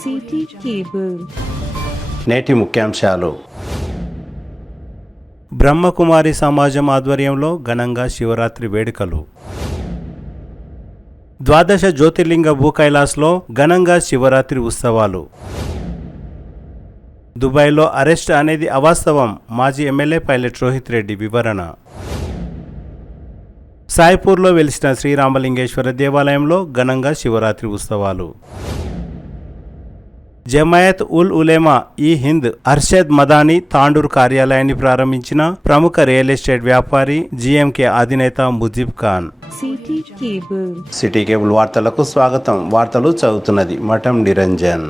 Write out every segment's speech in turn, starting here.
City cable. నేటి ముఖ్యాంశాలు. బ్రహ్మకుమారి సమాజం ఆధ్వర్యంలో ఘనంగా శివరాత్రి వేడుకలు. ద్వాదశ జ్యోతిర్లింగ భూకైలాస్లో ఘనంగా శివరాత్రి ఉత్సవాలు. దుబాయ్లో అరెస్ట్ అనేది అవాస్తవం, మాజీ ఎమ్మెల్యే పైలట్ రోహిత్ రెడ్డి వివరణ. సాయిపూర్లో వెలిసిన శ్రీరామలింగేశ్వర దేవాలయంలో ఘనంగా శివరాత్రి ఉత్సవాలు. జమాయత్ ఉల్ ఉలేమా ఈ హింద్ అర్షద్ మదానీ తాండూర్ కార్యాలయాన్ని ప్రారంభించిన ప్రముఖ రియల్ ఎస్టేట్ వ్యాపారి జీఎంకే అధినేత ముజీబ్ ఖాన్. సిటీ కేబుల్ వార్తలకు స్వాగతం. వార్తలు చదువుతున్నది మఠం నిరంజన్.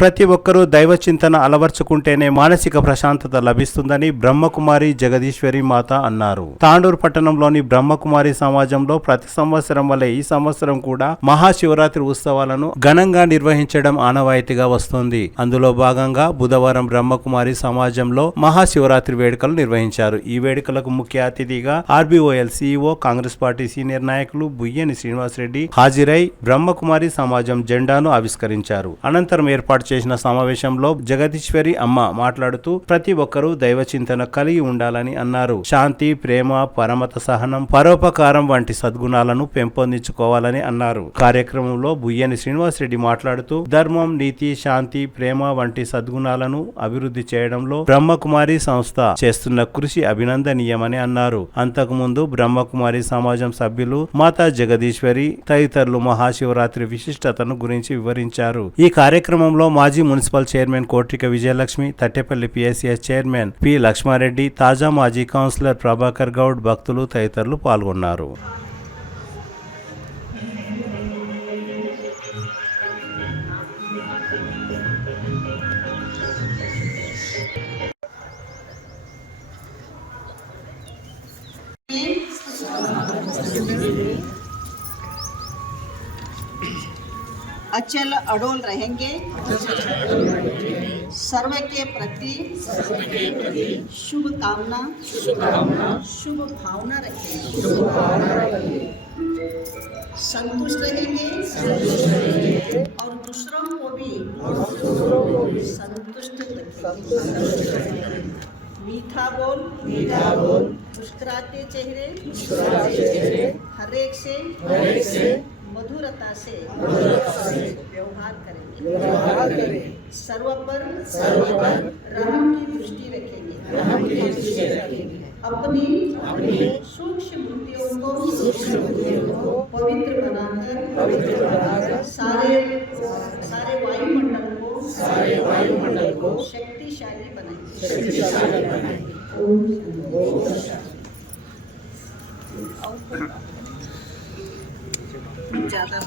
ప్రతి ఒక్కరూ దైవ చింతన అలవర్చుకుంటేనే మానసిక ప్రశాంతత లభిస్తుందని బ్రహ్మకుమారి జగదీశ్వరి మాత అన్నారు. తాండూరు పట్టణంలోని బ్రహ్మకుమారి సమాజంలో ప్రతి సంవత్సరం వలె ఈ సంవత్సరం కూడా మహాశివరాత్రి ఉత్సవాలను ఘనంగా నిర్వహించడం ఆనవాయితీగా వస్తోంది. అందులో భాగంగా బుధవారం బ్రహ్మకుమారి సమాజంలో మహాశివరాత్రి వేడుకలు నిర్వహించారు. ఈ వేడుకలకు ముఖ్య అతిథిగా ఆర్బీఓఎల్ సీఈఓ, కాంగ్రెస్ పార్టీ సీనియర్ నాయకులు బుయ్యని శ్రీనివాసరెడ్డి హాజరై బ్రహ్మకుమారి సమాజం జెండాను ఆవిష్కరించారు. అనంతరం ఏర్పాటు చేసిన సమావేశంలో జగదీశ్వరి అమ్మ మాట్లాడుతూ ప్రతి ఒక్కరూ దైవ చింతన కలిగి ఉండాలని అన్నారు. శాంతి, ప్రేమ, పరమత సహనం, పరోపకారం వంటి సద్గుణాలను పెంపొందించుకోవాలని అన్నారు. కార్యక్రమంలో బుయ్యని శ్రీనివాసరెడ్డి మాట్లాడుతూ ధర్మం, నీతి, శాంతి, ప్రేమ వంటి సద్గుణాలను అభివృద్ధి చేయడంలో బ్రహ్మకుమారి సంస్థ చేస్తున్న కృషి అభినందనీయమని అన్నారు. అంతకుముందు బ్రహ్మకుమారి సమాజం సభ్యులు మాతా జగదీశ్వరి తదితరులు మహాశివరాత్రి విశిష్టతను గురించి వివరించారు. ఈ కార్యక్రమంలో మాజీ municipal chairman Kotrika Vijayalakshmi, Tattepalli PSCS chairman P Lakshmareddy, తాజా మాజీ కౌన్సిలర్ ప్రభాకర్ గౌడ్, భక్తులు తదితరులు పాల్గొన్నారు. अचल अडोल रहेंगे, सर्व के प्रति शुभ कामना, शुभ भावना रखेंगे, संतुष्ट रहेंगे और दूसरों को भी संतुष्ट रखेंगे। मीठा बोल, मुस्कुराते चेहरे, हर एक से मधुरता से व्यवहार करेंगे। सर्व पर रहम की दृष्टि रखेंगे। अपनी सूक्ष्म बुद्धियों को पवित्र बनाकर सारे वायुमंडल को शक्तिशाली बनाएंगे। ज़्यादा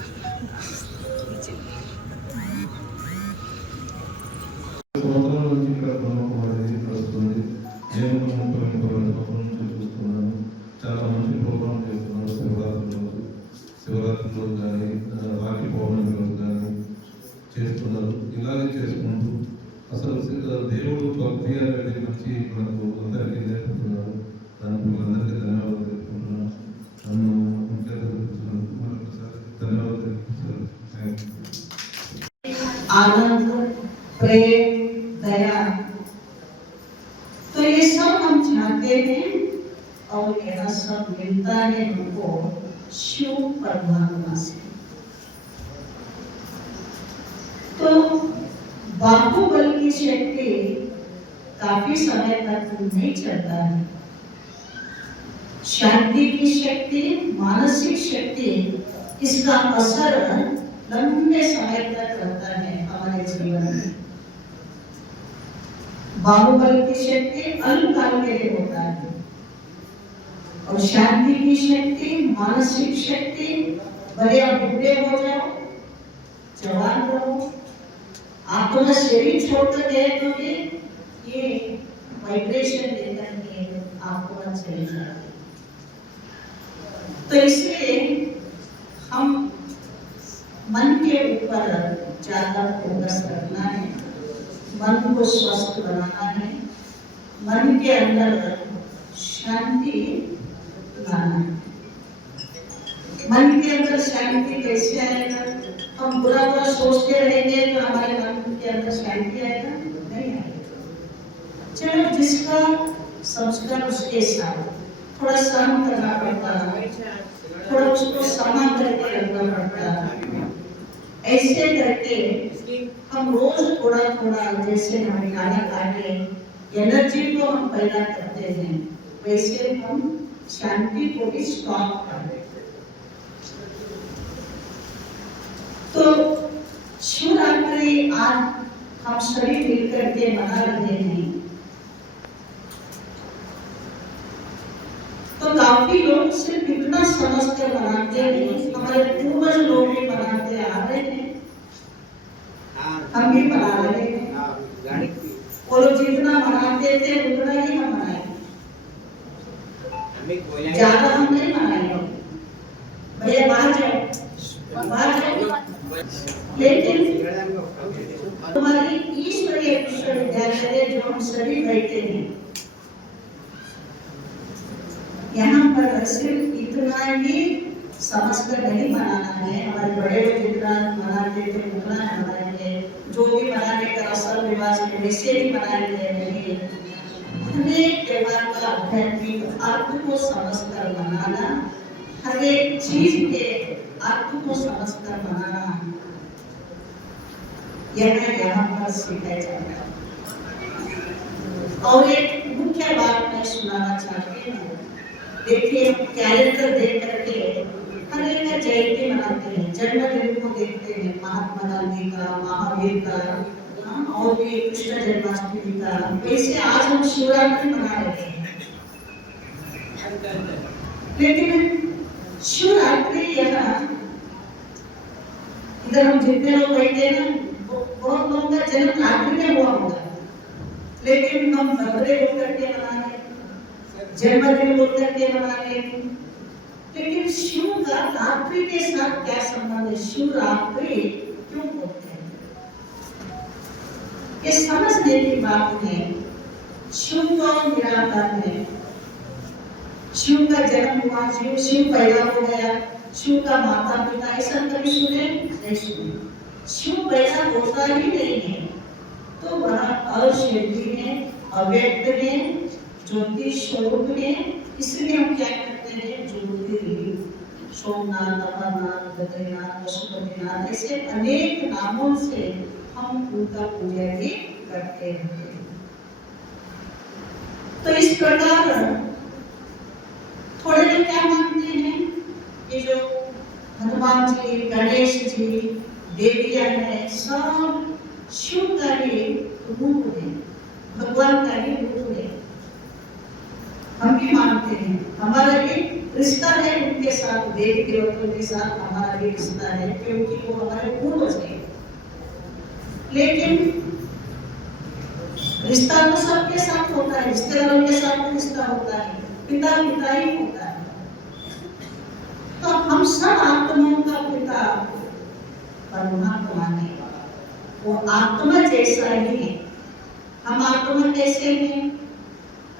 చాలా మంచి ప్రోగ్రామ్ చేస్తున్నారు. శివరాత్రి రోజు కానీ రాఖీ పౌర్ణమి రోజు కానీ చేస్తున్నారు. ఇలాగే చేసుకుంటూ అసలు దేవుడు భక్తి అనేది మంచి మనకు అందరికీ నేర్పుతున్నారు. దానికి మీరందరికీ ధన్యవాదాలు తెలుపుకుంటున్నాను. నన్ను आनंद, प्रेम, दया, तो ये सब हम चाहते हैं और यह सब मिलता है हमको शिव परमात्मा से। तो बाहुबल की शक्ति काफी समय तक नहीं चलता है। शांति की शक्ति, मानसिक शक्ति, इसका असर लंबे समय तक रहता है हमारे जीवन में। बाहुबल की शक्ति अल्पकाल के लिए होता है और शांति की शक्ति, मानसिक शक्ति, बड़े बूढ़े हो जाओ, जवान रहो, आपका शरीर छोड़कर गए तो भी ये वाइब्रेशन लेकर के आपको चले जाते। तो इसलिए हम मन के ऊपर ज्यादा फोकस रखना है, मन को स्वस्थ बनाना है, मन के अंदर शांति लाना है। मन के अंदर शांति कैसे आएगा? हम बुरा बुरा सोचते रहेंगे तो हमारे मन के अंदर शांति आएगा? नहीं आएगा। चलो, जिसका संस्कार उसके साथ थोड़ा सहन करना पड़ता है, थोड़ा उसको समा करके रखना पड़ता है। ऐसे करके हम रोज थोड़ा थोड़ा, जैसे हम खाना खाते एनर्जी को हम पैदा करते हैं, वैसे हम शांति को भी स्टॉक करते हैं। तो शिवरात्रि आज हम सभी मिलकर के मना रहे हैं। तो काफी लोग सिर्फ इतना समझ कर मनाते हैं, हमारे पूर्वज लोग भी मनाते आ रहे हैं, हम भी मना रहे हैं। वो लोग जितना मनाते थे उतना ही हम मनाएंगे, ज्यादा हम नहीं मनाएंगे। भैया बाहर जाओ, बाहर जाओ। लेकिन हमारी ईश्वरीय विश्वविद्यालय जो हम सभी बैठे हैं, यहाँ पर सिर्फ इतना ही समझकर नहीं मनाना है। हमारे बड़े लोग जितना मनाते थे उतना मनाएंगे, जो भी मनाने का अवसर रिवाज है वैसे ही मनाएंगे नहीं। हर एक त्योहार का आध्यात्मिक अर्थ को समझकर मनाना, हर एक चीज के अर्थ को समझकर मनाना, यह यहाँ पर सिखाया जाता है। और एक मुख्य बात मैं सुनाना चाहती हूँ। देखिए, कैलेंडर देख करके हर एक का जयंती मनाते हैं, जन्मदिन को देखते हैं, महात्मा गांधी का, महावीर का, और भी कृष्ण जन्माष्टमी का। वैसे आज हम शिवरात्रि मना रहे हैं, लेकिन शिवरात्रि यहाँ इधर हम जितने लोग बैठे हैं ना, बहुत लोगों का जन्म रात्रि में हुआ होगा, लेकिन हम बर्थडे होकर के मना रहे, जन्मदिन बोलकर के मना रहे। लेकिन शिव का रात्रि के साथ क्या संबंध है? शिवरात्रि क्यों बोलते हैं? ये समझने की बात है। शिव तो निराकार है, शिव का जन्म हुआ, शिव पैदा हो गया, शिव का माता पिता, ऐसा कभी सुने? नहीं सुने। शिव पैदा होता ही नहीं है, तो वह अशरीरी है, अव्यक्त है, ज्योति स्वरूप है। इसलिए हम क्या करते हैं? ज्योतिर्लिंग, सोमनाथ, अमरनाथ, बद्रीनाथ, पशुपतिनाथ, ऐसे अनेक नामों से हम उनका पूजा भी करते हैं। तो इस प्रकार थोड़े लोग क्या मानते हैं कि जो हनुमान जी, गणेश जी, देवियां हैं, सब शिव का ही रूप है, भगवान का ही रूप है। हम भी मानते हैं, हमारा भी रिश्ता है उनके साथ, देवी देवताओं के साथ हमारा भी रिश्ता है, क्योंकि वो हमारे पूर्वज हैं। लेकिन रिश्ता तो सबके साथ होता है, रिश्तेदारों के साथ रिश्ता होता है, पिता पिता ही होता है। तो हम सब आत्माओं का पिता परमात्मा है, वो आत्मा जैसा ही है। हम आत्मा कैसे हैं?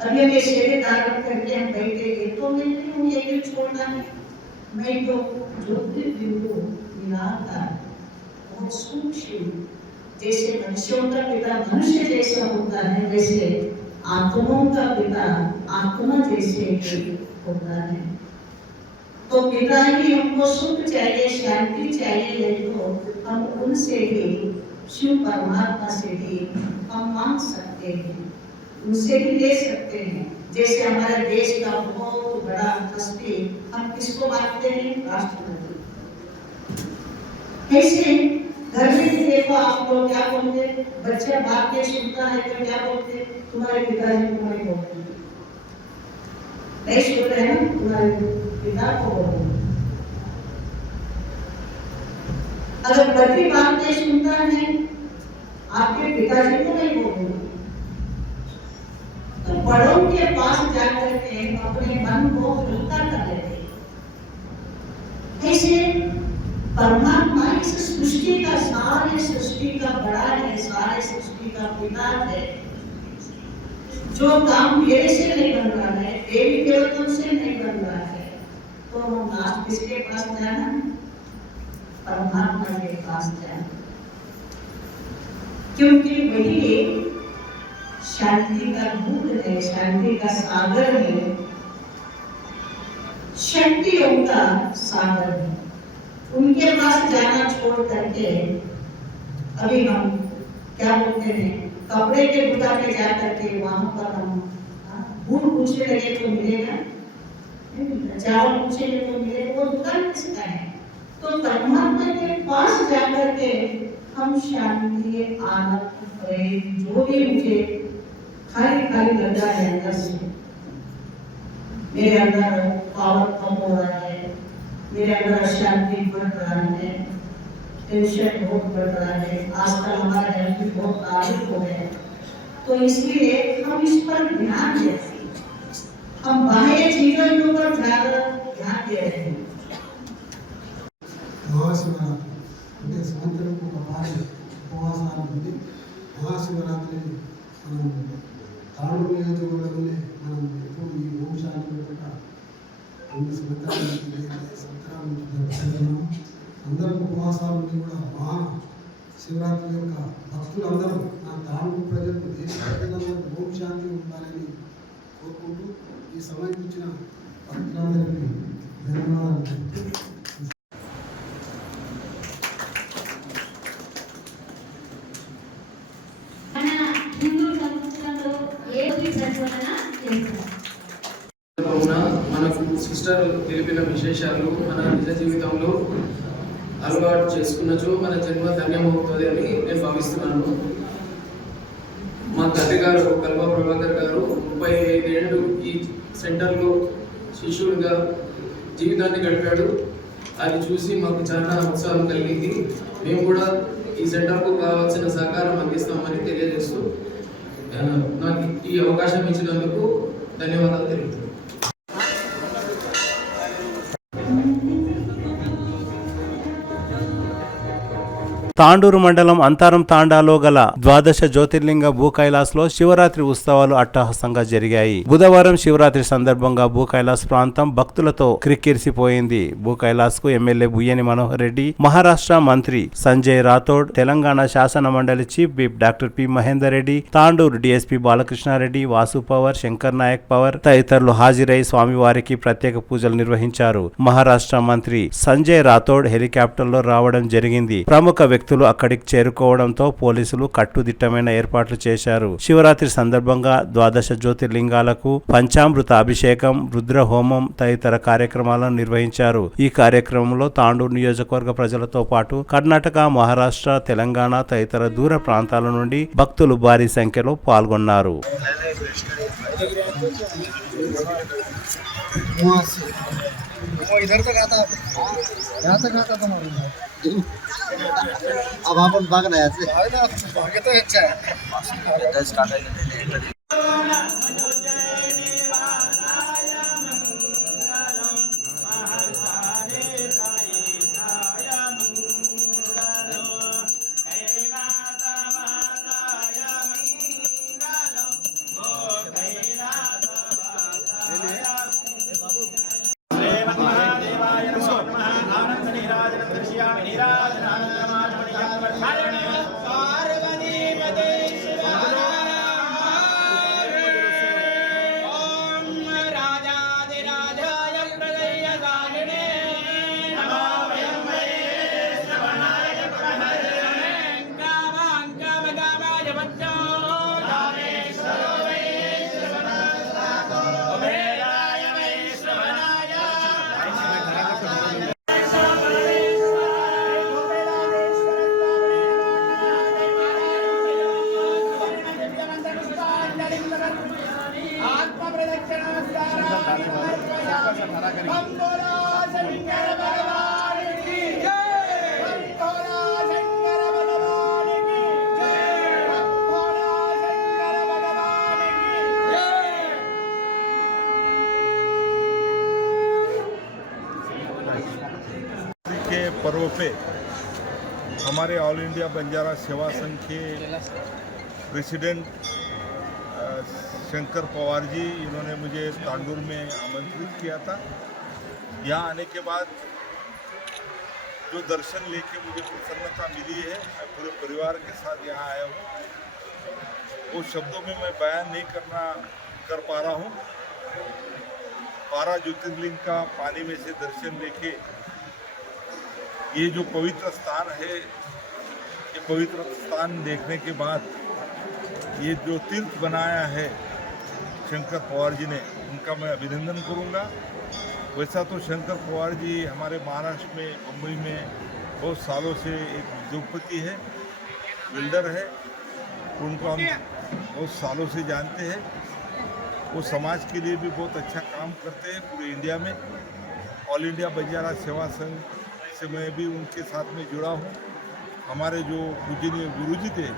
अभी हमें शरीर धारण करके हम बैठे हैं, तो मैं नहीं हूँ ये भी छोड़ना है, मैं तो ज्योतिर्बिंदु निराकार, बहुत सूक्ष्म। जैसे मनुष्यों का पिता मनुष्य जैसा होता है, वैसे आत्माओं का पिता आत्मा जैसे ही होता है। तो पिता ही हमको सुख चाहिए, शांति चाहिए, नहीं तो हम उनसे ही, शिव परमात्मा से भी हम मांग सकते हैं, उनसे भी ले सकते हैं। जैसे हमारे देश का बहुत बड़ा हस्ती, हम किसको मानते हैं? राष्ट्रपति। ऐसे घर में भी देखो, आप लोग क्या बोलते हैं? बच्चा बात नहीं सुनता है तो क्या बोलते? तुम्हारे पिताजी तुम्हारे बोलते हैं, नहीं सुन रहे हैं, तुम्हारे पिता को बोलते हैं। अगर पति बात नहीं सुनता है, आपके पिताजी को नहीं बोलेंगे। तो बड़ों के पास जाकर के अपने मन को हल्का कर लेते हैं। ऐसे परमात्मा इस सृष्टि का, सारे सृष्टि का बड़ा है, सारे सृष्टि का पिता है। जो काम मेरे से नहीं बन रहा है, देवी देवताओं से नहीं बन रहा है, तो तो लास्ट किसके पास जाना? परमात्मा के पास जाना, क्योंकि वही शांति का दूत है, शांति का सागर है, शक्तियों का सागर है। उनके पास जाना छोड़ करके अभी हम क्या बोलते हैं, कपड़े के दुकान में जा करके वहां पर हम गुड़ पूछने लगे तो मिलेगा, चावल पूछेंगे तो मिलेगा, वो दुकान किसका है? तो परमात्मा के पास जाकर के हम शांति, आनंद, जो भी मुझे खाली खाली लग रहा है अंदर से, मेरे अंदर पावर कम हो रहा है, मेरे अंदर अशांति बढ़ रहा है, टेंशन बहुत बढ़ रहा है, आजकल हमारा हेल्थ भी बहुत नाजुक हो गया, तो इसलिए हम इस पर ध्यान देते हैं, हम बाह्य चीजों के ऊपर ज्यादा ध्यान दे रहे हैं। महाशिवरात्रि అంటే సంవత్సరంకు ఒక వారి ఉపవాసాలు ఉంది. మహాశివరాత్రి మనం తాండూరు నియోజకవర్గంలో మనం ఎప్పుడు ఈ ఓం శాంతి పెట్టక 2 సంవత్సరాల నుంచి జరుపుకుంటున్నాం. అందరూ ఉపవాసాలు ఉండి కూడా మహా శివరాత్రి యొక్క భక్తులందరూ, నా తాండూరు ప్రజలకు, దేశ ప్రజలందరూ ఓం శాంతి ఉండాలని కోరుకుంటూ ఈ సమయం ఇచ్చిన భక్తులందరికీ ధన్యవాదాలు చెప్తూ మనకు సిస్టర్ తెలిపిన విశేషాలు మన నిజ జీవితంలో అలవాటు చేసుకున్నచో మన జన్మ ధన్యమవుతుంది అని నేను భావిస్తున్నాను. మా తండ్రి గారు కల్వ ప్రభాకర్ గారు 35 ఏళ్ళు ఈ సెంటర్లో శిష్యుడిగా జీవితాన్ని గడిపాడు. అది చూసి మాకు చాలా ఉత్సాహం కలిగింది. మేము కూడా ఈ సెంటర్కు కావాల్సిన సహకారం అందిస్తామని తెలియజేస్తూ నాకు ఈ అవకాశం ఇచ్చినందుకు ధన్యవాదాలు తెలుపుతున్నాను. తాండూరు మండలం అంతారం తాండాలో గల ద్వాదశ జ్యోతిర్లింగ భూకైలాస్లో శివరాత్రి ఉత్సవాలు అట్టహాసంగా జరిగాయి. బుధవారం శివరాత్రి సందర్భంగా భూకైలాస్ ప్రాంతం భక్తులతో క్రిక్కిరిసిపోయింది. భూకైలాస్ కు ఎమ్మెల్యే బుయ్యని మనోహర్ రెడ్డి, మహారాష్ట్ర మంత్రి సంజయ్ రాథోడ్, తెలంగాణ శాసన మండలి chief whip doctor P Mahender Reddy, Tandur DSP Balakrishna Reddy, Vasu Pawar, Shankar Nayak Pawar తదితరులు హాజరై స్వామివారికి ప్రత్యేక పూజలు నిర్వహించారు. మహారాష్ట్ర మంత్రి సంజయ్ రాథోడ్ హెలికాప్టర్లో రావడం జరిగింది. ప్రముఖ వ్యక్తులు అక్కడికి చేరుకోవడంతో పోలీసులు కట్టుదిట్టమైన ఏర్పాట్లు చేశారు. శివరాత్రి సందర్భంగా ద్వాదశ జ్యోతిర్లింగాలకు పంచామృత అభిషేకం, రుద్ర హోమం తదితర కార్యక్రమాలను నిర్వహించారు. ఈ కార్యక్రమంలో తాండూరు నియోజకవర్గ ప్రజలతో పాటు కర్ణాటక, మహారాష్ట్ర, తెలంగాణ తదితర దూర ప్రాంతాల నుండి భక్తులు భారీ సంఖ్యలో పాల్గొన్నారు. अब आप भाग रहे हैं आगे तो अच्छा है के पर्व पे हमारे ऑल इंडिया बंजारा सेवा संघ के प्रेसिडेंट शंकर पवार जी, इन्होंने मुझे तांडूर में आमंत्रित किया था यहाँ आने के बाद जो दर्शन लेके मुझे प्रसन्नता मिली है, मैं पूरे परिवार के साथ यहाँ आया हूँ, वो शब्दों में मैं बयान नहीं कर पा रहा हूँ। 12 ज्योतिर्लिंग का पानी में से दर्शन लेके ये जो पवित्र स्थान है, ये पवित्र स्थान देखने के बाद ये जो तीर्थ बनाया है शंकर पवार जी ने, उनका मैं अभिनंदन करूंगा। वैसा तो शंकर पवार जी हमारे महाराष्ट्र में, मुंबई में बहुत सालों से एक उद्योगपति है, बिल्डर है, उनको हम बहुत सालों से जानते हैं। वो समाज के लिए भी बहुत अच्छा काम करते हैं पूरे इंडिया में। ऑल इंडिया बंजारा सेवा संघ से मैं भी उनके साथ में जुड़ा हूँ। हमारे जो पूजनीय गुरुजी थे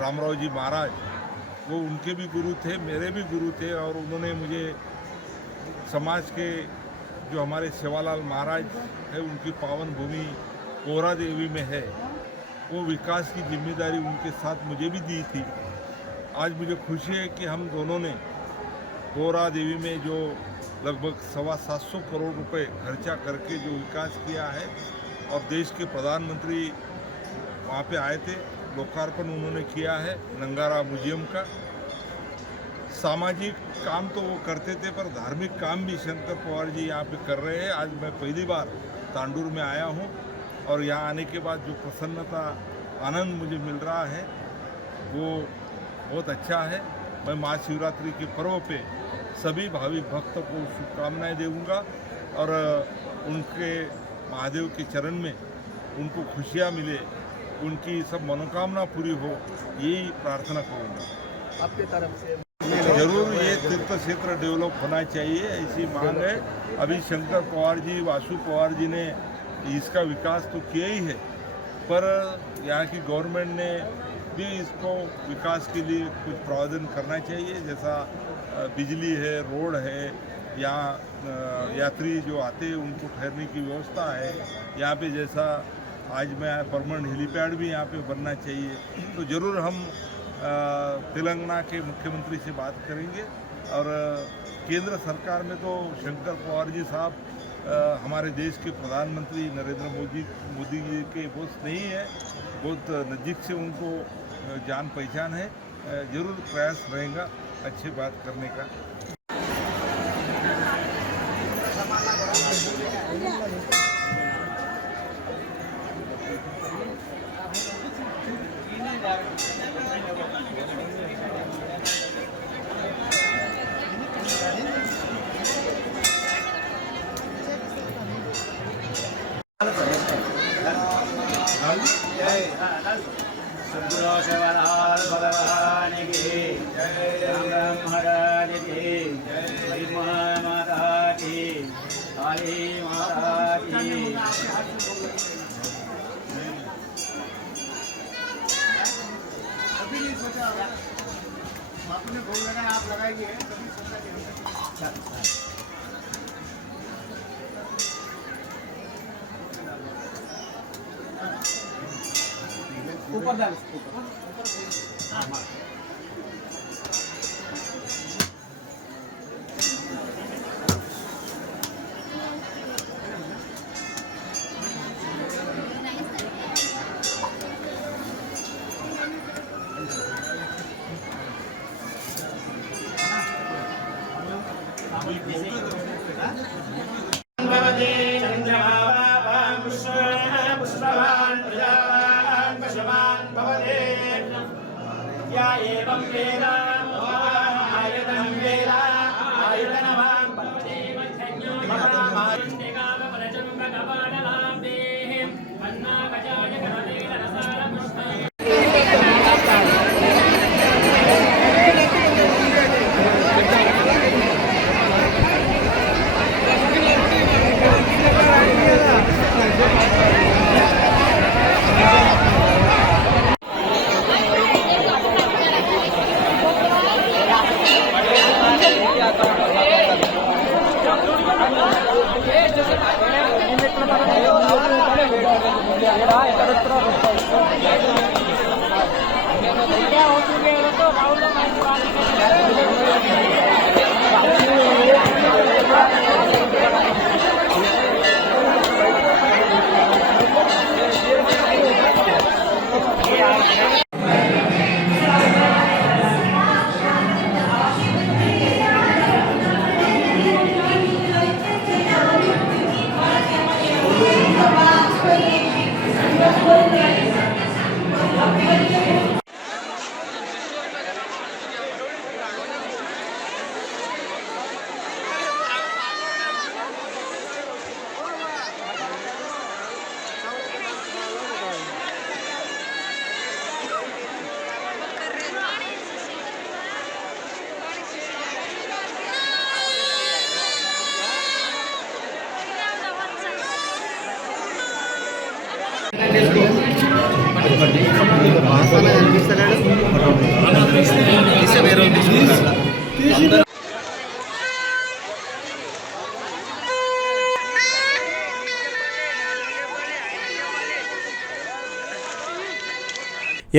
रामराव जी महाराज, वो उनके भी गुरु थे, मेरे भी गुरु थे, और उन्होंने मुझे समाज के जो हमारे सेवालाल महाराज है, उनकी पावन भूमि कोहरा देवी में है, वो विकास की जिम्मेदारी उनके साथ मुझे भी दी थी। आज मुझे खुशी है कि हम दोनों ने कोहरा देवी में जो लगभग 725 करोड़ रुपए खर्चा करके जो विकास किया है, और देश के प्रधानमंत्री वहाँ पे आए थे, लोकार्पण उन्होंने किया है नंगारा म्यूजियम का। सामाजिक काम तो वो करते थे, पर धार्मिक काम भी शंकर पवार जी यहाँ पे कर रहे हैं। आज मैं पहली बार तांडूर में आया हूँ, और यहाँ आने के बाद जो प्रसन्नता, आनंद मुझे मिल रहा है, वो बहुत अच्छा है। मैं महाशिवरात्रि के पर्व पे सभी भाविक भक्त को शुभकामनाएं दूंगा, और उनके महादेव के चरण में उनको खुशियाँ मिले, उनकी सब मनोकामना पूरी हो, यही प्रार्थना करूँगा। आपकी तरफ से जरूर ये तीर्थ क्षेत्र डेवलप होना चाहिए, ऐसी मांग है। अभी शंकर पवार जी, वासु पवार जी ने इसका विकास तो किया ही है, पर यहाँ की गवर्नमेंट ने भी इसको विकास के लिए कुछ प्रावधान करना चाहिए। जैसा बिजली है, रोड है, यहाँ यात्री जो आते हैं उनको ठहरने की व्यवस्था है, यहाँ पे जैसा आज मैं परमानेंट हेलीपैड भी यहाँ पे बनना चाहिए। तो ज़रूर हम तेलंगाना के मुख्यमंत्री से बात करेंगे, और केंद्र सरकार में तो शंकर पवार जी साहब हमारे देश के प्रधानमंत्री नरेंद्र मोदी जी के बहुत नहीं है, बहुत नज़दीक से उनको जान पहचान है। ज़रूर प्रयास रहेगा अच्छी बात करने का। सद्गुरु सेवालाल भगवान की जय, राम महाराज की जय, माता की, काली माता की। अभी नहीं सोचा, बापू ने बोल लगा आप लगाएंगे, कभी सोचा नहीं। ऊपर डाल, एवं वेद आयतनं वेद आयतनवान् Thank you.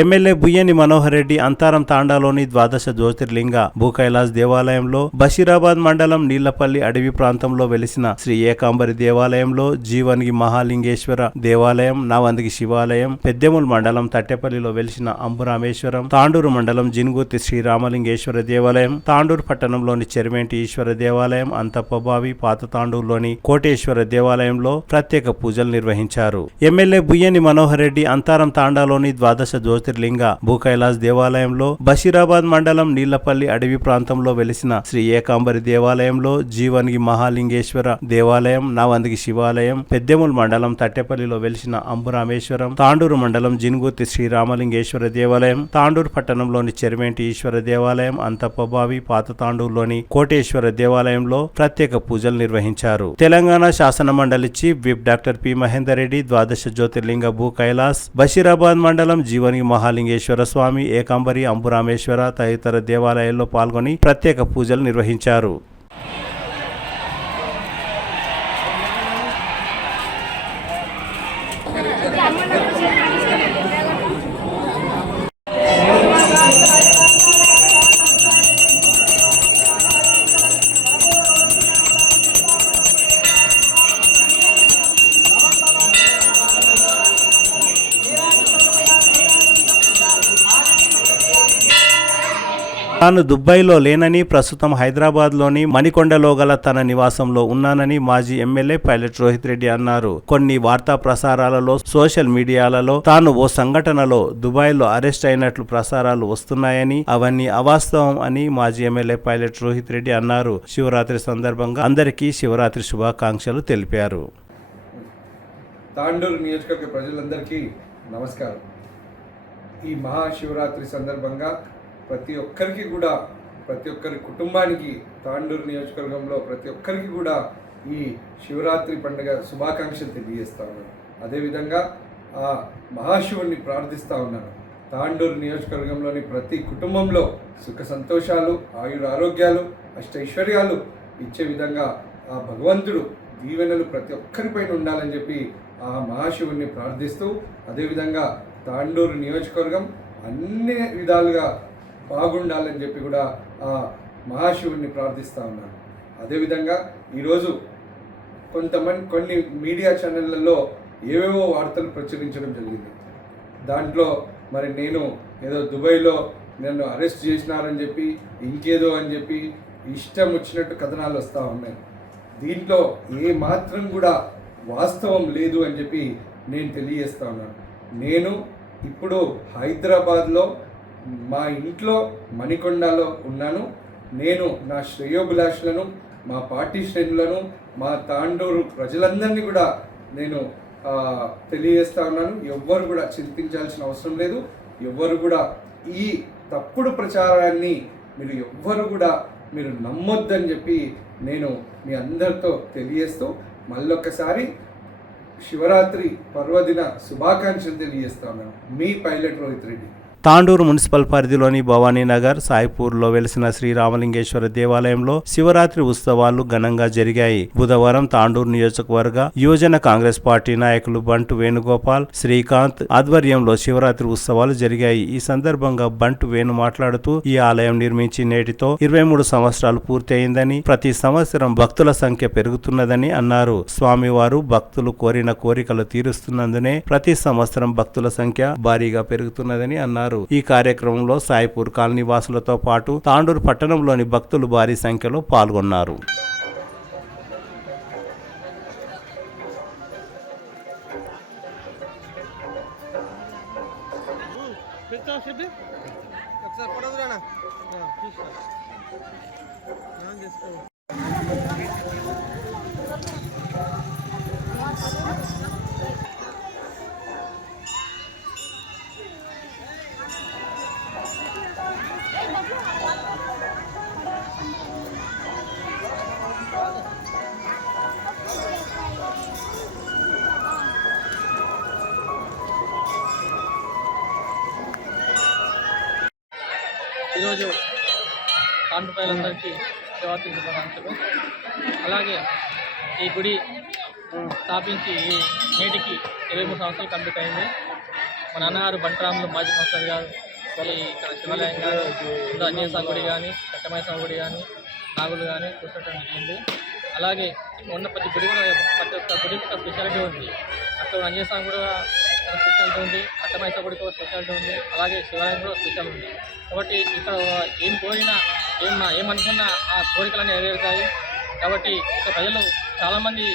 MLA Buyyani Manohar Reddy Antaram తాండాలోని ద్వాదశ జ్యోతిర్లింగ భూకైలాస్ దేవాలయంలో, బషీరాబాద్ మండలం నీళ్లపల్లి అడవి ప్రాంతంలో వెలిసిన శ్రీ ఏకాంబరి దేవాలయంలో, జీవన్గి మహాలింగేశ్వర దేవాలయం, నవందికి శివాలయం, పెద్దెముల్ మండలం తట్టెపల్లిలో వెలిసిన అంబురామేశ్వరం, తాండూరు మండలం జిన్గుర్తి శ్రీరామలింగేశ్వర దేవాలయం, తాండూరు పట్టణంలోని చెరువేంటి ఈశ్వర దేవాలయం, అంతప్పబావి, పాత తాండూరులోని కోటేశ్వర దేవాలయంలో ప్రత్యేక పూజలు నిర్వహించారు. ఎమ్మెల్యే బుయ్యని మనోహర్ రెడ్డి అంతారం తాండాలోని ద్వాదశ జ్యోతిర్లింగ భూకైలాస్ దేవాలయంలో, బషీరాబాద్ మండలం నీళ్లపల్లి అడవి ప్రాంతంలో వెలిసిన శ్రీ ఏకాంబరి దేవాలయంలో, జీవన్గి మహాలింగేశ్వర దేవాలయం, నవందికి శివాలయం, పెద్దెముల్ మండలం తట్టెపల్లిలో వెలిసిన అంబురామేశ్వరం, తాండూరు మండలం జిన్గుర్తి శ్రీరామలింగేశ్వర దేవాలయం, తాండూరు పట్టణంలోని చెరువేంటి ఈశ్వర దేవాలయం, అంతప్పబావి, పాత తాండూరులోని కోటేశ్వర దేవాలయంలో ప్రత్యేక పూజలు నిర్వహించారు. తెలంగాణ శాసన మండలి chief whip doctor P Mahender Reddy ద్వాదశ జ్యోతిర్లింగ భూకైలాస్, బషీరాబాద్ మండలం జీవన్గి మహాలింగేశ్వర స్వామి, ఏకాంబరి, అంబురామేశ్వర తదితర దేవాలయాల్లో పాల్గొని ప్రత్యేక పూజలు నిర్వహించారు. తాను దుబాయ్లో లేనని, ప్రస్తుతం హైదరాబాద్లోని మణికొండలో గల తన నివాసంలో ఉన్నానని మాజీ ఎమ్మెల్యే పైలట్ రోహిత్ రెడ్డి అన్నారు. కొన్ని వార్తా ప్రసారాలలో, సోషల్ మీడియాలలో తాను ఓ సంఘటనలో దుబాయ్లో అరెస్ట్ అయినట్లు ప్రసారాలు వస్తున్నాయని, అవన్నీ అవాస్తవం అని మాజీ ఎమ్మెల్యే పైలట్ రోహిత్ రెడ్డి అన్నారు. శివరాత్రి సందర్భంగా అందరికీ శివరాత్రి శుభాకాంక్షలు తెలిపారు. తాండూరు నియోజకవర్గ ప్రజలందరికీ నమస్కారం. ఈ మహాశివరాత్రి సందర్భంగా ప్రతి ఒక్కరి కుటుంబానికి, తాండూరు నియోజకవర్గంలో ప్రతి ఒక్కరికి కూడా ఈ శివరాత్రి పండుగ శుభాకాంక్షలు తెలియజేస్తా ఉన్నాను. అదేవిధంగా ఆ మహాశివుణ్ణి ప్రార్థిస్తూ ఉన్నాను. తాండూరు నియోజకవర్గంలోని ప్రతి కుటుంబంలో సుఖ సంతోషాలు, ఆయురారోగ్యాలు, అష్టైశ్వర్యాలు ఇచ్చే విధంగా ఆ భగవంతుడు దీవెనలు ప్రతి ఒక్కరిపైన ఉండాలని చెప్పి ఆ మహాశివుణ్ణి ప్రార్థిస్తూ, అదేవిధంగా తాండూరు నియోజకవర్గం అన్ని విధాలుగా బాగుండాలని చెప్పి కూడా ఆ మహాశివుణ్ణి ప్రార్థిస్తూ ఉన్నాను. అదేవిధంగా ఈరోజు కొన్ని మీడియా ఛానళ్ళల్లో ఏవేవో వార్తలు ప్రచురించడం జరిగింది. దాంట్లో మరి నేను ఏదో దుబాయ్లో నన్ను అరెస్ట్ చేసినారని చెప్పి, ఇంకేదో అని చెప్పి ఇష్టం వచ్చినట్టు కథనాలు వస్తూ ఉన్నాయి. దీంట్లో ఏ మాత్రం కూడా వాస్తవం లేదు అని చెప్పి నేను తెలియజేస్తా ఉన్నాను. నేను ఇప్పుడు హైదరాబాద్లో మా ఇంట్లో మణికొండలో ఉన్నాను. నేను నా శ్రేయోభిలాషులను, మా పార్టీ శ్రేణులను, మా తాండూరు ప్రజలందరినీ కూడా నేను తెలియజేస్తా ఉన్నాను. ఎవ్వరు కూడా చింతించాల్సిన అవసరం లేదు. ఎవ్వరు కూడా ఈ తప్పుడు ప్రచారాన్ని మీరు నమ్మొద్దని చెప్పి నేను మీ అందరితో తెలియజేస్తూ మళ్ళొక్కసారి శివరాత్రి పర్వదిన శుభాకాంక్షలు తెలియజేస్తా ఉన్నాను. మీ పైలట్ రోహిత్ రెడ్డి. తాండూరు మున్సిపల్ పరిధిలోని భవానీనగర్, సాయిపూర్లో వెలిసిన శ్రీరామలింగేశ్వర దేవాలయంలో శివరాత్రి ఉత్సవాలు ఘనంగా జరిగాయి. బుధవారం తాండూరు నియోజకవర్గ యువజన కాంగ్రెస్ పార్టీ నాయకులు బంటు వేణుగోపాల్, శ్రీకాంత్ ఆధ్వర్యంలో శివరాత్రి ఉత్సవాలు జరిగాయి. ఈ సందర్భంగా బంటు వేణు మాట్లాడుతూ, ఈ ఆలయం నిర్మించి నేటితో 23 సంవత్సరాలు పూర్తయిందని, ప్రతి సంవత్సరం భక్తుల సంఖ్య పెరుగుతున్నదని అన్నారు. స్వామివారు భక్తులు కోరిన కోరికలు తీరుస్తున్నందునే ప్రతి సంవత్సరం భక్తుల సంఖ్య భారీగా పెరుగుతున్నదని అన్నారు. ఈ కార్యక్రమంలో సాయిపూర్ కాలనీ వాసులతో పాటు తాండూరు పట్టణంలోని భక్తులు భారీ సంఖ్యలో పాల్గొన్నారు. ఈరోజు తాండ్రు ప్రజలందరికీ శివరాత్రి శుభాకాంక్షలు. అలాగే ఈ గుడి స్థాపించి నేటికి 23 సంవత్సరాలు కంప్లీట్ అయింది. మా నాన్నగారు బంటరాములు మాజీ మాస్టర్ గారు మళ్ళీ ఇక్కడ శివాలయం కానీ అంజనేయ గుడి కానీ కట్టమైసమ్మ గుడి కానీ నాగులు కానీ చూసడం జరిగింది. అలాగే ఉన్న ప్రతి గుడి కూడా ప్రతి ఒక్క గుడికి ఒక స్పెషాలిటీ ఉంది. అక్కడ అంజనేయ కూడా ఒక స్పెషాలిటీ ఉంది, కట్టమైసమ్మ గుడికి ఒక స్పెషాలిటీ ఉంది, అలాగే శివాలయం కూడా స్పెషల్ ఉంది. కాబట్టి ఇక్కడ ఏం కోరినా ఏమనుకున్నా ఆ కోరికలన్నీ నెరవేరుతాయి. కాబట్టి ఇక్కడ ప్రజలు చాలామంది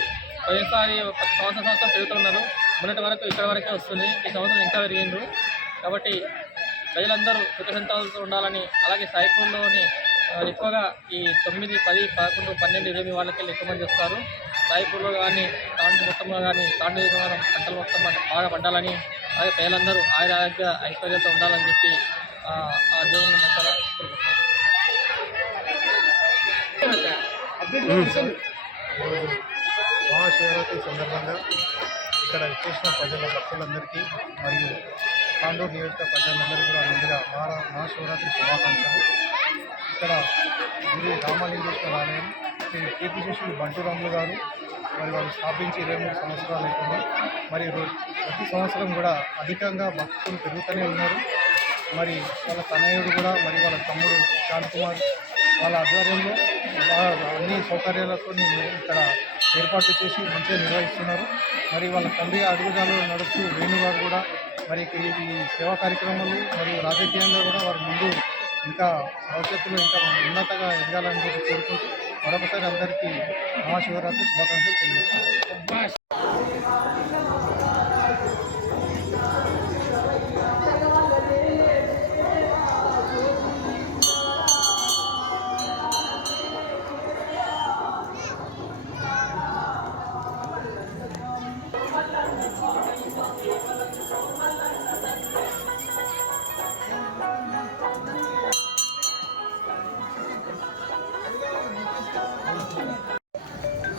ప్రతిసారి సంవత్సరం పెరుగుతున్నారు. మొన్నటి వరకు ఇక్కడ వరకే వస్తుంది, ఈ సంవత్సరం ఇంకా పెరిగింది. కాబట్టి ప్రజలందరూ సుఖసంతాలతో ఉండాలని, అలాగే సాయిపూర్లోని ఎక్కువగా ఈ 9, 10, 11, 12, 20 వాళ్ళకి ఎక్కువ మంది వస్తారు. సాయిపూర్లో కానీ తాండ్రు మొత్తంలో కానీ తాండ్రు పంటలు మొత్తం బాగా పండాలని, అలాగే ప్రజలందరూ ఆరోగ్య ఐశ్వర్యాలతో ఉండాలని చెప్పి ఆ దేవుని మసాలా మహాశివరాత్రి సందర్భంగా ఇక్కడ విచ్చేసిన ప్రజల భక్తులందరికీ మరియు తాండూరు నియోజక ప్రజలందరికీ కూడా ముందుగా మహాశివరాత్రి శుభాకాంక్షలు. ఇక్కడ గురి రామలింగేశ్వర ఆలయం శ్రీ కీర్తిశేషులు బంటురాములు గారు మరి వాళ్ళు స్థాపించి 23 సంవత్సరాలు అవుతుంది. మరి ప్రతి సంవత్సరం కూడా అధికంగా భక్తులు పెరుగుతూనే ఉన్నారు. మరి వాళ్ళ తనయుడు కూడా మరి వాళ్ళ తమ్ముడు శాంతకుమార్ వాళ్ళ ఆధ్వర్యంలో అన్ని సౌకర్యాలతో ఇక్కడ ఏర్పాట్లు చేసి మంచిగా నిర్వహిస్తున్నారు. మరి వాళ్ళ తండ్రి అడుగుజాడలో నడుస్తూ వేణుగారు కూడా మరి ఈ సేవా కార్యక్రమాలు మరియు రాజకీయంగా కూడా వారి ముందు ఇంకా భవిష్యత్తులో ఇంకా ఉన్నతగా ఎదగాలని చెప్పి కోరుకుంటూ మరొకసారి అందరికీ మహాశివరాత్రి శుభాకాంక్షలు తెలియజేస్తున్నాను.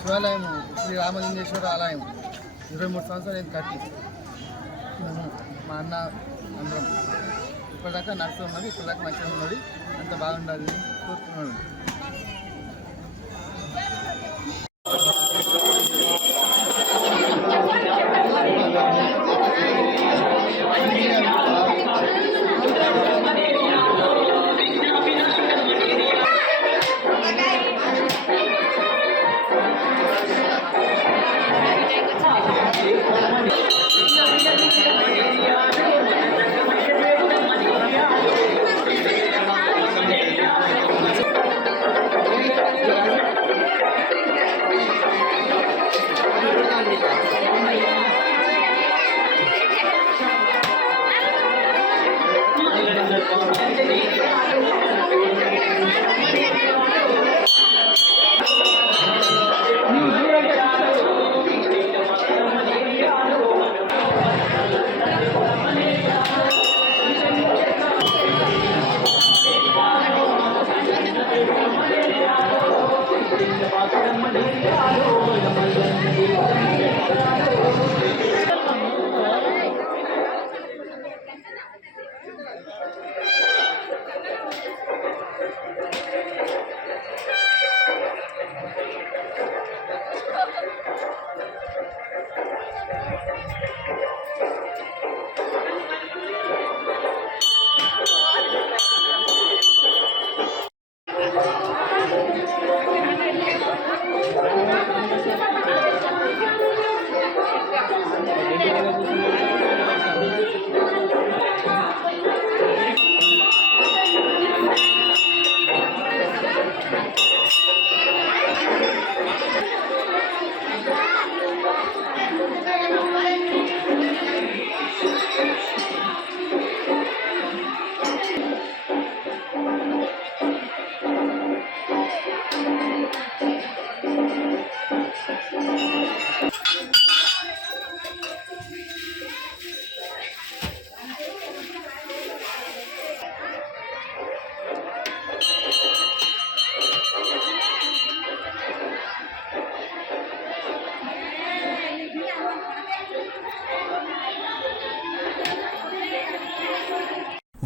శివాలయం శ్రీ రామలింగేశ్వర ఆలయం 23 సంవత్సరాలు కట్టి మేము మా అన్న అందరం ఇప్పటిదాకా నడుస్తున్నది, ఇప్పటిదాకా మంచిగా ఉన్నది, అంత బాగుండాలని కోరుతున్నాను.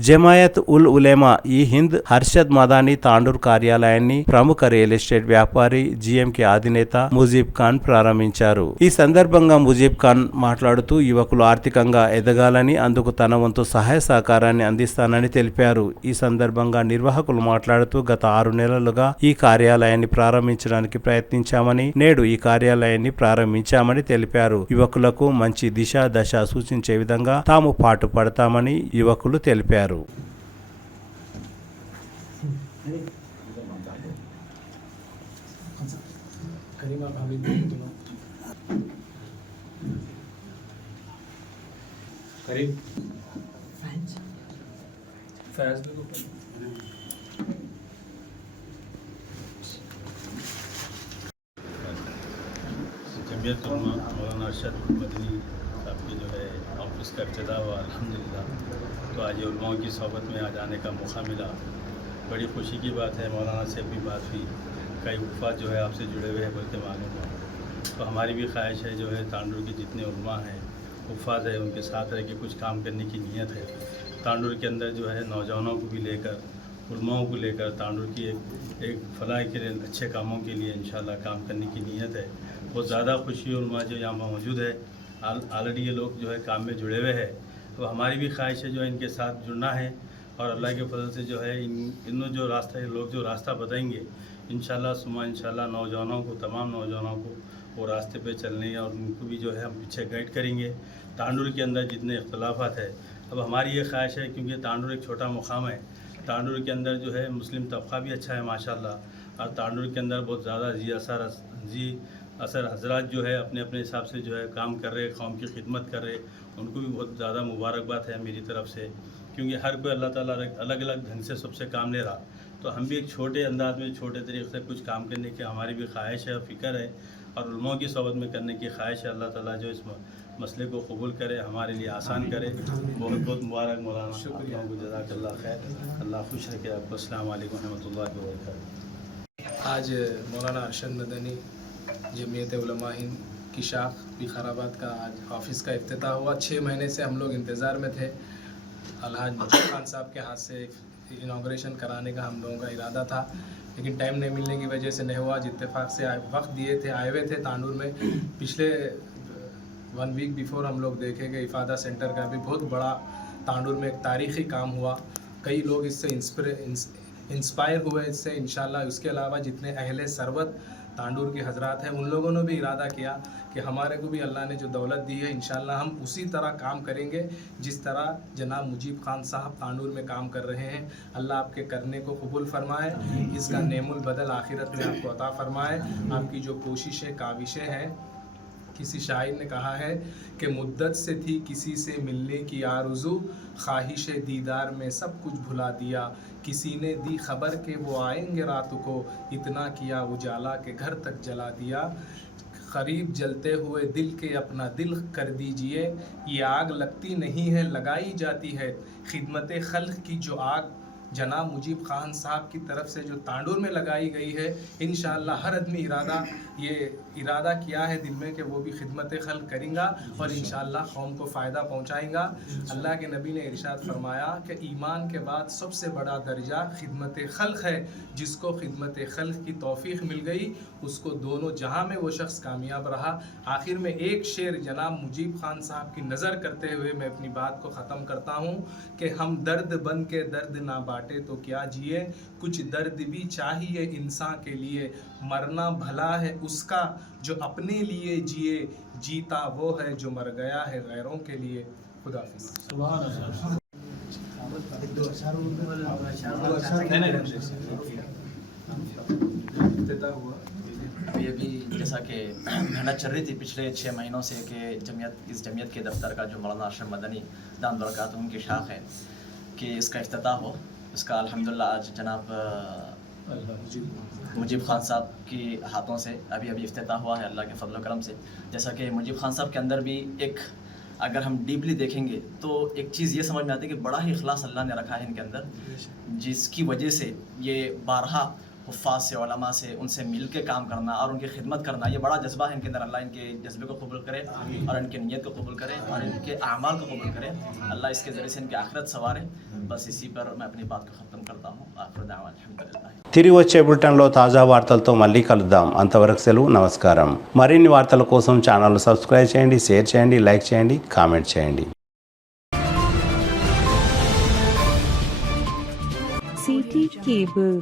జమాయత్ ఉల్ ఉలేమా ఈ హింద్ హర్షద్ మదానీ తాండూర్ కార్యాలయాన్ని ప్రముఖ రియల్ ఎస్టేట్ వ్యాపారి జీఎంకే అధినేత ముజీబ్ ఖాన్ ప్రారంభించారు. ఈ సందర్భంగా ముజీబ్ ఖాన్ మాట్లాడుతూ యువకులు ఆర్థికంగా ఎదగాలని, అందుకు తన వంతు సహాయ సహకారాన్ని అందిస్తానని తెలిపారు. ఈ సందర్భంగా నిర్వాహకులు మాట్లాడుతూ గత 6 నెలలుగా ఈ కార్యాలయాన్ని ప్రారంభించడానికి ప్రయత్నించామని, నేడు ఈ కార్యాలయాన్ని ప్రారంభించామని తెలిపారు. యువకులకు మంచి దిశ దశ సూచించే విధంగా తాము పాటుపడతామని యువకులు తెలిపారు. जमीयत उलमा मौलाना अरशद मदनी साहब के जो है ऑफिस का इब्तिदा हुआ अल्हम्दुलिल्लाह। तो आज उलमाओं की सोबत में आज आने का मौका मिला, बड़ी खुशी की बात है। मौलाना से भी बात हुई, कई वफ़ात जो है आपसे जुड़े हुए हैं बोल के मालूम हुआ। तो हमारी भी ख्वाहिश है जो है तांडूर के जितने उलमा हैं वफ़ात है उनके साथ रह के कुछ काम करने की नीयत है। तांडूर के अंदर जो है नौजवानों को भी लेकर, उलमाओं को लेकर तांडूर की एक फलाह के लिए, अच्छे कामों के लिए इंशाल्लाह काम करने की नीयत है। बहुत ज़्यादा खुशी उलमा जो यहाँ मौजूद है, ऑलरेडी ये लोग जो है काम में जुड़े हुए हैं। तो हमारी भी ख्वाहिश है जो इनके साथ जुड़ना है और अल्लाह के फजल से जो है इन जो रास्ता लोग जो रास्ता बताएंगे इंशाल्लाह नौजवानों को, तमाम नौजवानों को वो रास्ते पे चलने और उनको भी जो है हम पीछे गाइड करेंगे। तांडूर के अंदर जितने इख्तलाफात है, अब हमारी ये ख्वाहिश है क्योंकि तांडूर एक छोटा मुकाम है, तांडूर के अंदर जो है मुस्लिम तबका भी अच्छा है माशाल्लाह, और तांडूर के अंदर बहुत ज़्यादा जी असर हजरात जो है अपने अपने हिसाब से जो है काम कर रहे, कौम की खिदमत कर रहे, उनको भी बहुत ज़्यादा मुबारकबाद है मेरी तरफ से, क्योंकि हर कोई अल्लाह ताला अलग अलग ढंग से सबसे काम ले रहा। तो हम भी एक छोटे अंदाज में, छोटे तरीके से कुछ काम करने की हमारी भी ख्वाहिश है और फ़िक्र है, और उलमाओं की सोबत में करने की ख्वाहिश है। अल्लाह ताला जो इस मसले को कबूल करे, हमारे लिए आसान करे। बहुत बहुत मुबारक मौलाना, आपको जज़ाकल्लाह खैर, अल्लाह खुश रखे आपको। अस्सलाम वालेकुम रहमतुल्लाहि व बरकातहू। आज मौलाना अरशद मदनी जमीयत उलमा हिंद की शाख बिखराबाद का आज ऑफिस का इफ्तिताह हुआ। 6 महीने से हम लोग इंतज़ार में थे। अलहाज मुजीब खान साहब के हाथ से इनाग्रेशन कराने का हम लोगों का इरादा था, लेकिन टाइम नहीं मिलने की वजह से नहीं हुआ। इत्तेफाक से वक्त दिए थे, आए हुए थे तांडूर में। पिछले 1 वीक बिफोर हम लोग देखे कि इफ़ादा सेंटर का भी बहुत बड़ा तांडूर में एक तारीख़ी काम हुआ। कई लोग इससे इंस्पायर हुए इससे इंशाल्लाह। उसके अलावा जितने अहले सरवत तांडूर के हजरात हैं, उन लोगों ने भी इरादा किया कि हमारे को भी अल्लाह ने जो दौलत दी है इंशाल्लाह हम उसी तरह काम करेंगे जिस तरह जनाब मुजीब खान साहब तांडूर में काम कर रहे हैं। अल्लाह आपके करने को कबूल फरमाए, इसका नेमुल बदल आखिरत में आपको अता फरमाए। आपकी जो कोशिशें काविशें हैं, किसी शायर ने कहा है कि मुद्दत से थी किसी से मिलने की आरज़ू, ख्वाहिश दीदार में सब कुछ भुला दिया। किसी ने दी खबर के वो आएंगे रात को, इतना किया उजाला के घर तक जला दिया। करीब जलते हुए दिल के अपना दिल कर दीजिए, ये आग लगती नहीं है लगाई जाती है। खिदमत खल्क़ की जो आग जनाब मुजीब खान साहब की तरफ से जो तांडूर में लगाई गई है, इंशाअल्लाह हर आदमी इरादा किया है दिल में कि वो भी खिदमत खल्क़ करेंगा और इंशाअल्लाह कौम को फ़ायदा पहुँचाएंगा। अल्लाह के नबी ने इरशाद फरमाया कि ईमान के बाद सबसे बड़ा दर्जा खिदमत खल्क़ है। जिसको खिदमत खल्क़ की तौफ़ीक़ मिल गई उसको दोनों जहां में वो शख्स कामयाब रहा। आखिर में एक शेर जनाब मुजीब खान साहब की नज़र करते हुए मैं अपनी बात को ख़त्म करता हूँ कि हम दर्द बन के दर्द ना बांटे तो क्या जिए, कुछ दर्द भी चाहिए इंसान के लिए। मरना भला है उसका जो अपने लिए जिए, जीता वो है जो मर गया है गैरों के लिए। खुदाफिज़। अभी जैसा कि मेहनत चल रही थी पिछले 6 महीनों से कि इस जमीयत के दफ्तर का जो मौलाना अरशद मदनी दान बरकात उनकी शाख है कि इसका इफ्तिताह हो। इसका अल्हम्दुलिल्लाह आज जनाब मुजीब खान साहब के हाथों से अभी इफ्तिताह हुआ है अल्लाह के फजल करम से। जैसा कि मुजीब खान साहब के अंदर भी एक, अगर हम डीपली देखेंगे तो एक चीज़ ये समझ में आती है कि बड़ा ही इखलास अल्लाह ने रखा है इनके अंदर, जिसकी वजह से ये बारहा हुफ़ाज़ से, उलमा से, उनसे मिल के काम करना और उनकी खिदमत करना, ये बड़ा जज्बा है इनके अंदर। अल्लाह इनके जज्बे को कबूल करे और इनकी नीयत को कबूल करे और इनके अमाल को कबूल करे। अल्लाह इसके ज़रिए से इनकी आखिरत सवारे। बस इसी पर मैं अपनी बात को ख़त्म करता हूँ। आखिर दावा अल्हम्दुलिल्लाह। తిరిగి వచ్చే బులెటిన్లో తాజా వార్తలతో మళ్ళీ కలుద్దాం. అంతవరకు సెలవు, నమస్కారం. మరిన్ని వార్తల కోసం ఛానల్ సబ్స్క్రైబ్ చేయండి, షేర్ చేయండి, లైక్ చేయండి, కామెంట్ చేయండి. CT Cable.